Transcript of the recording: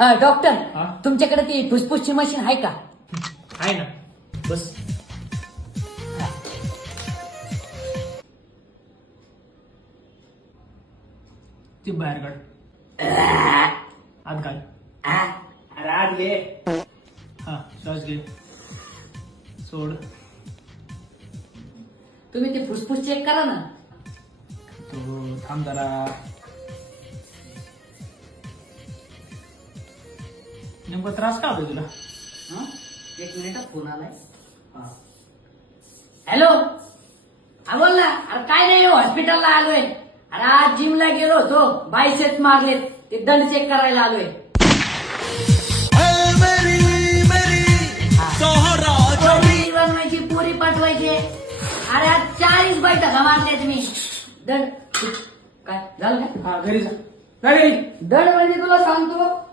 Doctor हा? तुमच्याकडे ती फुसफुसची मशीन आहे का? आहे ना. बस. ती बाहेर काढ. आत घाल. अरे आज घे. हा, श्वास घे. सोड. तुम्ही ते फुसफुस चेक करा ना. तो थांब जरा. नेमका त्रास का होतो तुला? हं? एक मिनिट फोन आलाय. हा. हॅलो, हा बोल ना. अरे काय नाही, हॉस्पिटलला आलोय. अरे आज जिमला गेलो होतो, बायसेप्स मारलेत, ते दंड चेक करायला आलोय. पोरी बनवायची, पोरी पाठवायची. अरे आज 40 बैठका मारल्यात मी. दंड काय झालं काय? हा, घरी जा. जा घरी. दंड म्हणजे तुला सांगतो